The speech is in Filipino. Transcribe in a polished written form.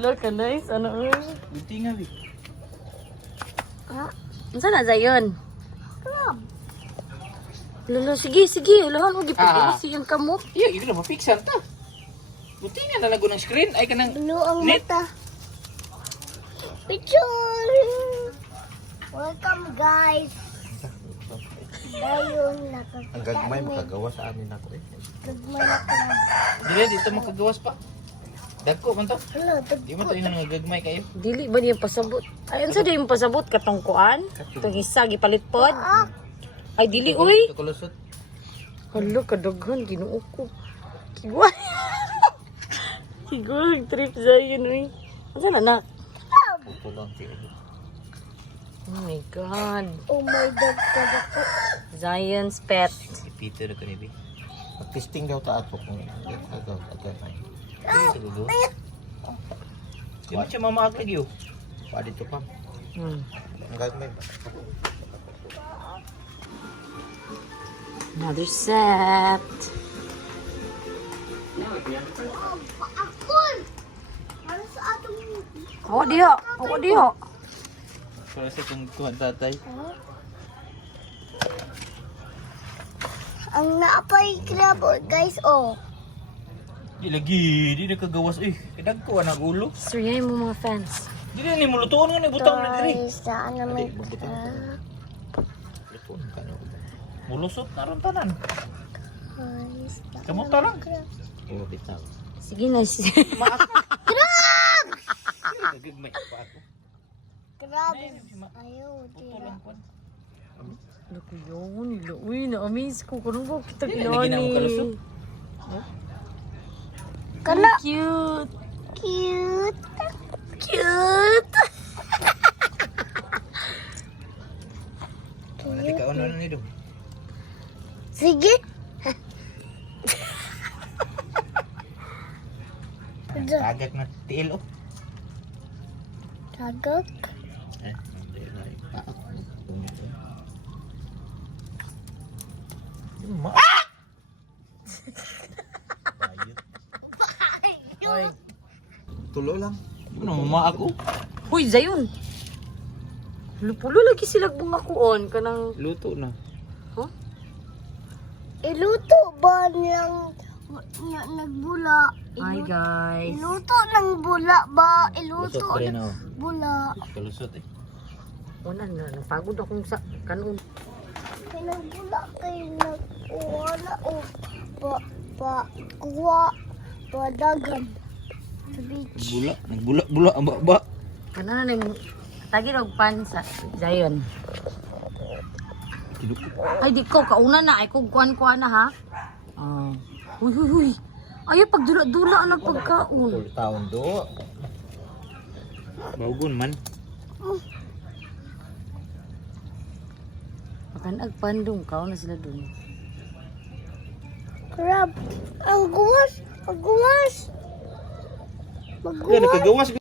Look, nice. Ano? Buti nga, bi. Saan na Zion? Lalo, sige. Lahan mo, gipagawas siyang kamot. Iya, itu na mapiksan ta. Buti nga nalago ng screen. Ay, kanang Blue ang net. mata. Picture! Welcome guys! Ayun, Ang gagmay makagawa sa amin ako eh. Gagmay na crab. Dili, dito makagawas pa. Dagko man to. Hala, Di mo to yun ang gagmay kayo. Dili ba niya pasabot? Ayun sa yung pasabot katungkuan. Itong isa, gipalit pod. Ay, dili, uy. Ito kulusot. Hala, kadaghan, ginuo ko. Kigwa. Kigwa, trip Zion, uy. Saan na, nak? Puto lang siya. Oh my God. Oh my God, kadako. Zion's pet. Si Peter ko ni bi. Mag-testing daw ta ato kung agaw ay. Dili sa gulo. Di mo siya mamaag lagi, oh. Pa dito pa. Ang gagmay ba? Another set. Paakol! Ano sa atong... Ako diyo. Para sa kung kuha tatay. Ang naapay crab, oh, guys, oh. Di lagi, di na kagawas eh. Kadagko ang ulo. Suryayin mo mga fans. Di na ni mulutuon nga ni butang na diri. Guys, saan naman Luto ng kanyo. Mulusot na ron tanan. guys, Kamot ta lang. Oh, bitaw. Sige na. Gagmay pa ako. crab. Ayaw, Puto tira. lang po. Naku yun. Uy, na-amaze ko. Kung ba kita Lagi ginawa na mo kalusot. Kala. Cute. Cute. Cute. Wala ka ano na nido. Sige. Agak na tiil oh. Tagak. Eh, hindi na ipaak. Ma. Ay. Tulo lang. Ano mama ako? Uy, Zayon. Lupulo lagi sila bunga kuon. Kanang... Luto na. Iluto ba niyang nagbula? Hi guys. Iluto ng bula ba? Iluto Lusot pa rin ng ako. bula. Kalusot eh. Una na. Napagod akong sa kanon. Pinagbula kayo nagwala o kuha dagan sa beach. Nagbula ang baba. Kanan na yung... Tagi og pan sa Zayon. Ay, di ko. Kauna na. Ay, kung kuhan-kuhan na ha. Huy. Ay, pagdula-dula ang pagkaon. Tulo taon do. Baugon man. Makan agpandong. Kaon na sila dun. Crab. Ang guwas. Ang guwas. Kaya nakagawas